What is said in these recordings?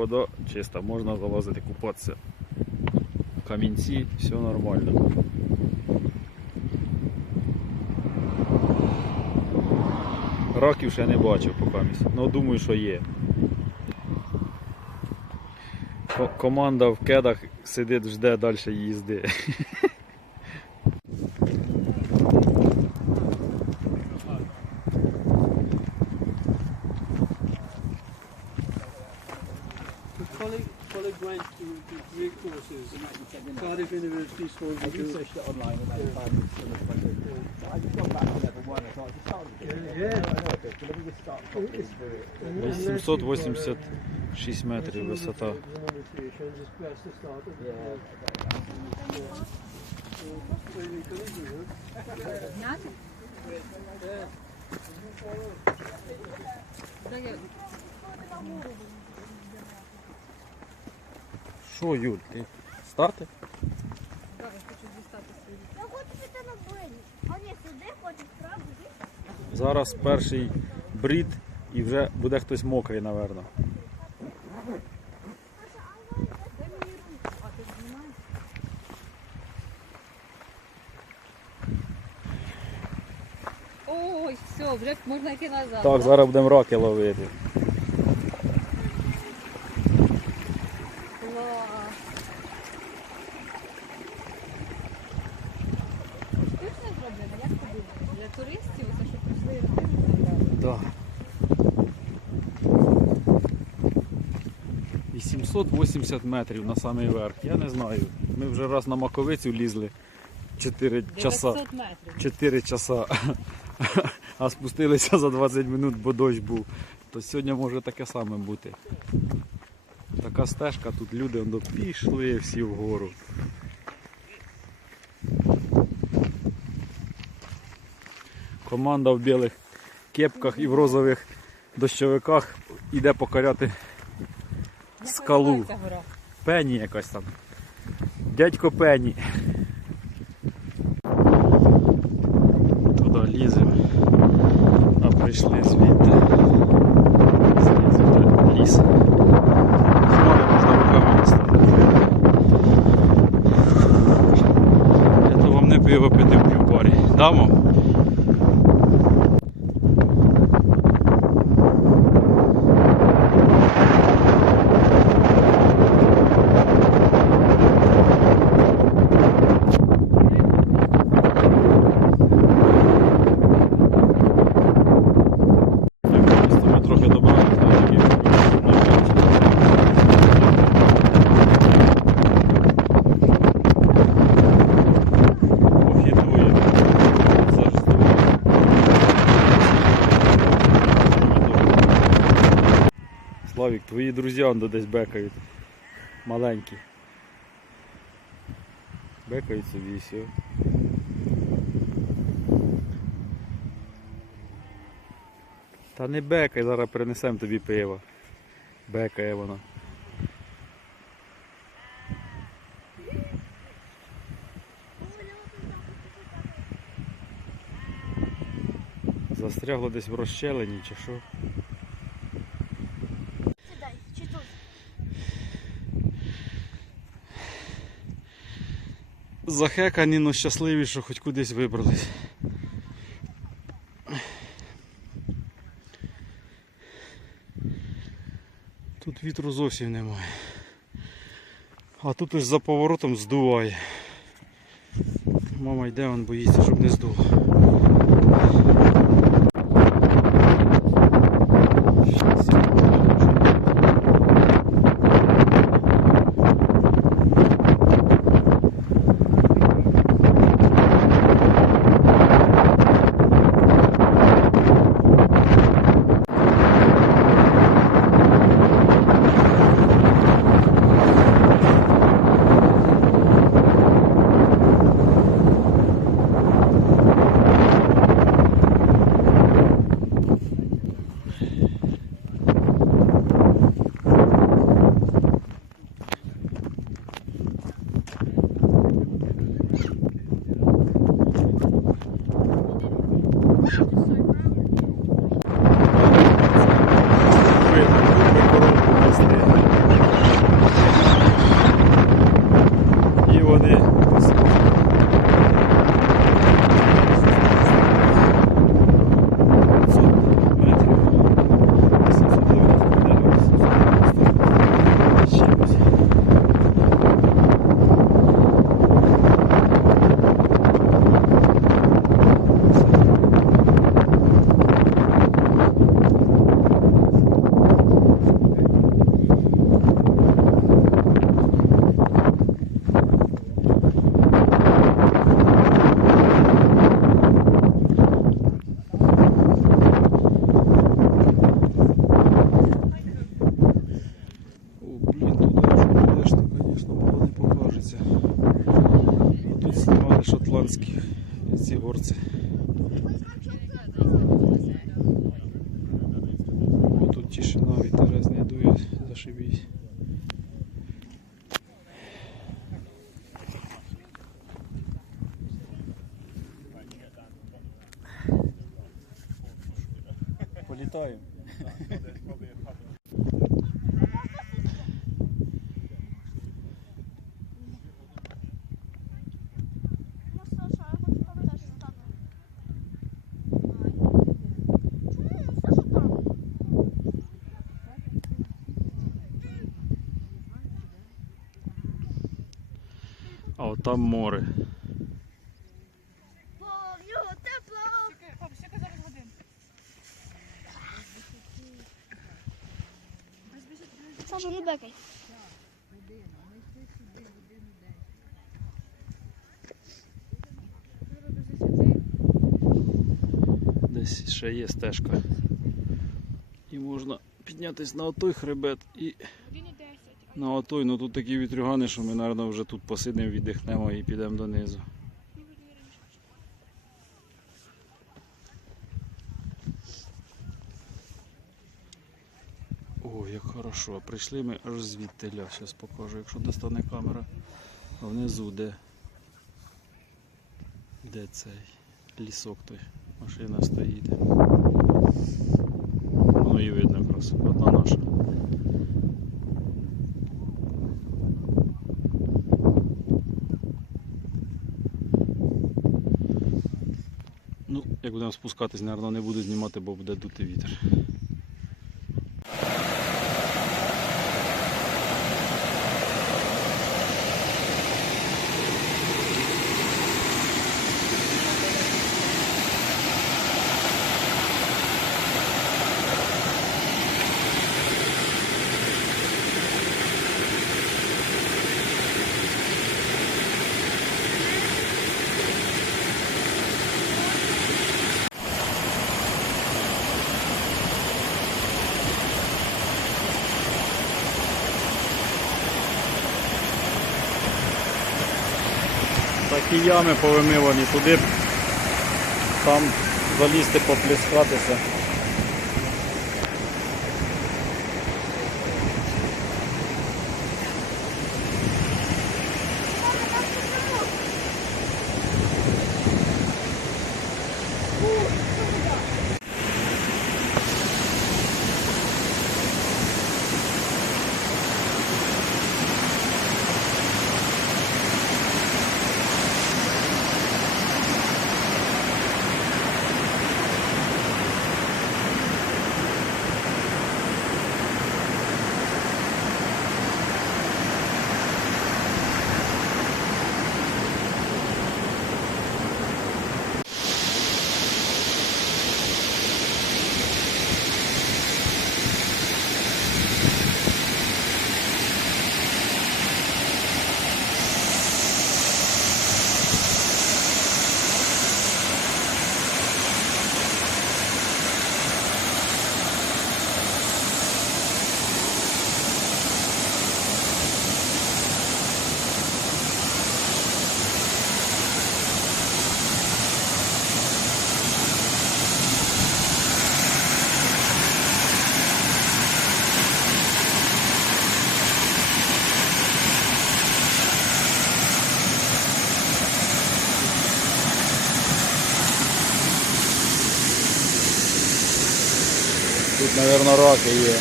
вода чиста, можна залазити купатися. Камінці, все нормально. Раків ще не бачив поки місць. Ну думаю, що є. Команда в кедах сидить, жде далі їзди. Colleague, colleague went to, to three courses. Cardiff University School. I researched it online and I found it so much better. I just got back to level one, I thought I just started it. Yeah. I know it, but let me just start properly through it. 886 метрів висота. Just press the start of the Yeah. Що, Юль, ти стати? Я хочу піти на брині. А ні, сюди хочеш, правда? Зараз перший брід і вже буде хтось мокрий, напевно. Ой, все, вже можна йти назад. Так, зараз будемо раки ловити. Да. 880 метрів на самий верх. Я не знаю. Ми вже раз на маковицю лізли 4 часа. 4 часа. А спустилися за 20 минут, бо дощ був. То сьогодні може таке саме бути. Така стежка, тут люди пішли всі вгору. Команда в білих кепках і в розових дощовиках іде покоряти Скалу. Пені якась там. Дядько Пені. Туди ліземо. А прийшли звідти. Звідти ліс. Славік, твої друзі он десь бекають. Маленькі. Бекають собі і все. Та не бекай, зараз принесемо тобі пиво. Бекає воно. Застрягло десь в розщелині чи що. Сідай, чи тут? Захекані, але щасливі, що хоч кудись вибрались. Тут вітру зовсім немає. А тут ось за поворотом здуває. Мама йде, він боїться, щоб не здуло. Шотландські ці горці. О, тут тишина, вітерець не дує, зашибісь. Політаємо. Ну, Саша, я хочу там теж стану. Чому Саша там? А от там море. Бо в нього тепло. Саша, не бекай. Десь ще є стежка. І можна піднятися на отой хребет і на отой. Ну тут такі вітрюгани, що ми, мабуть, вже тут посидимо, віддихнемо і підемо донизу. Ой, як хорошо. Прийшли ми аж звідтиля. Зараз покажу, якщо достане камера. А внизу де. Де цей лісок той. Машина стоїть. Воно і видно якраз. Одна наша. Ну, як будемо спускатись, мабуть, не буду знімати, бо буде дути вітер. Такі ями повимивані туди, там залізти, поплескатися. Тут, мабуть, раки є.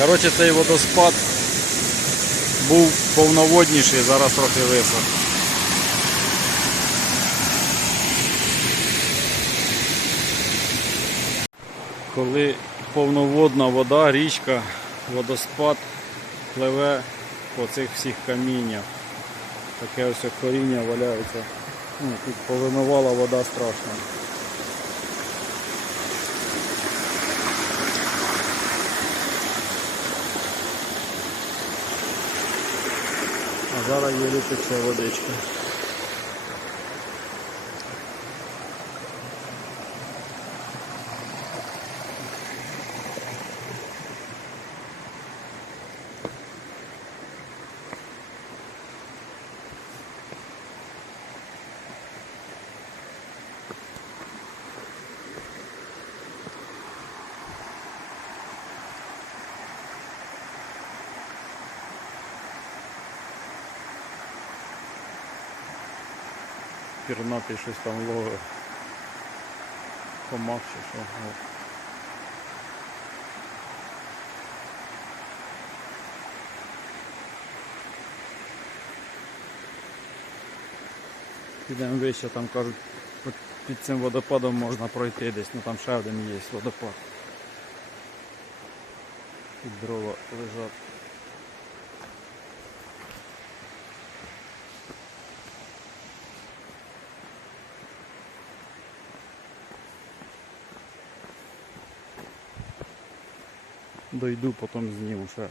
Коротше, цей водоспад був повноводніший, зараз трохи висох. Коли повноводна вода, річка, водоспад пливе по цих всіх каміннях. Таке ось коріння валяється. Ну, тут повимивала вода страшно. Зараз є тече водичка. Пірнатий щось там ловить. Комах чи що. От. Підемо вище, там кажуть, під цим водопадом можна пройти десь, ну там ще один є водопад. Тут дрова лежать. Дойду, потім зніму ще